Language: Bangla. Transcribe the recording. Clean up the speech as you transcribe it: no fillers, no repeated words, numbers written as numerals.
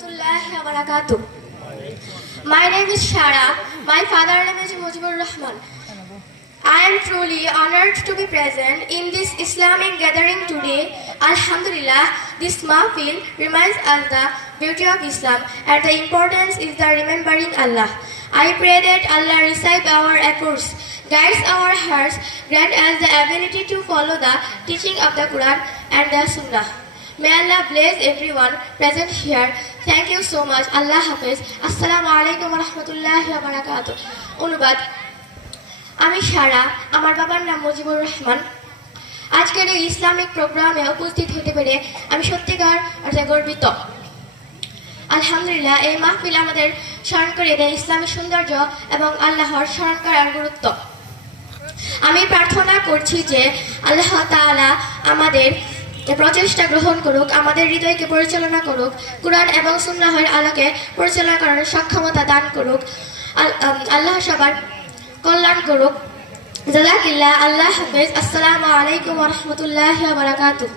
Wabarakatuh. My name is Shara. My father name is Mujibur Rahman. I am truly honored to be present in this Islamic gathering today. Alhamdulillah, this mahfil reminds us the beauty of Islam and the importance is the remembering Allah. I pray that Allah receive our efforts, guides our hearts, grant us the ability to follow the teaching of the Quran and the Sunnah. May Allah bless everyone present here. Thank you so much. Allah Hafiz. Assalamu alaikum wa rahmatullahi wa barakatuh. অনুবাদ আমি সারা, আমার বাবার নাম মুজিবুর রহমান। আজকের এই ইসলামিক প্রোগ্রামে উপস্থিত হতে পেরে আমি সত্যিকার অর্থে গর্বিত। আলহামদুলিল্লাহ, এই মাহফিল আমাদের স্মরণ করে দেয় ইসলামের সৌন্দর্য এবং আল্লাহর স্মরণ করার গুরুত্ব। আমি প্রার্থনা করছি যে আল্লাহ তাআলা আমাদের প্রচেষ্টা গ্রহণ করুক, আমাদের হৃদয়কে পরিচালনা করুক, কুরআন এবং সুন্নাহের আলোকে পরিচালনা করার সক্ষমতা দান করুক। আল্লাহ সবার কল্যাণ করুক। জাযাকিল্লাহ। আল্লাহ হাফেজ। আসসালামু আলাইকুম ওয়া রাহমাতুল্লাহি ওয়া বারাকাতুহু।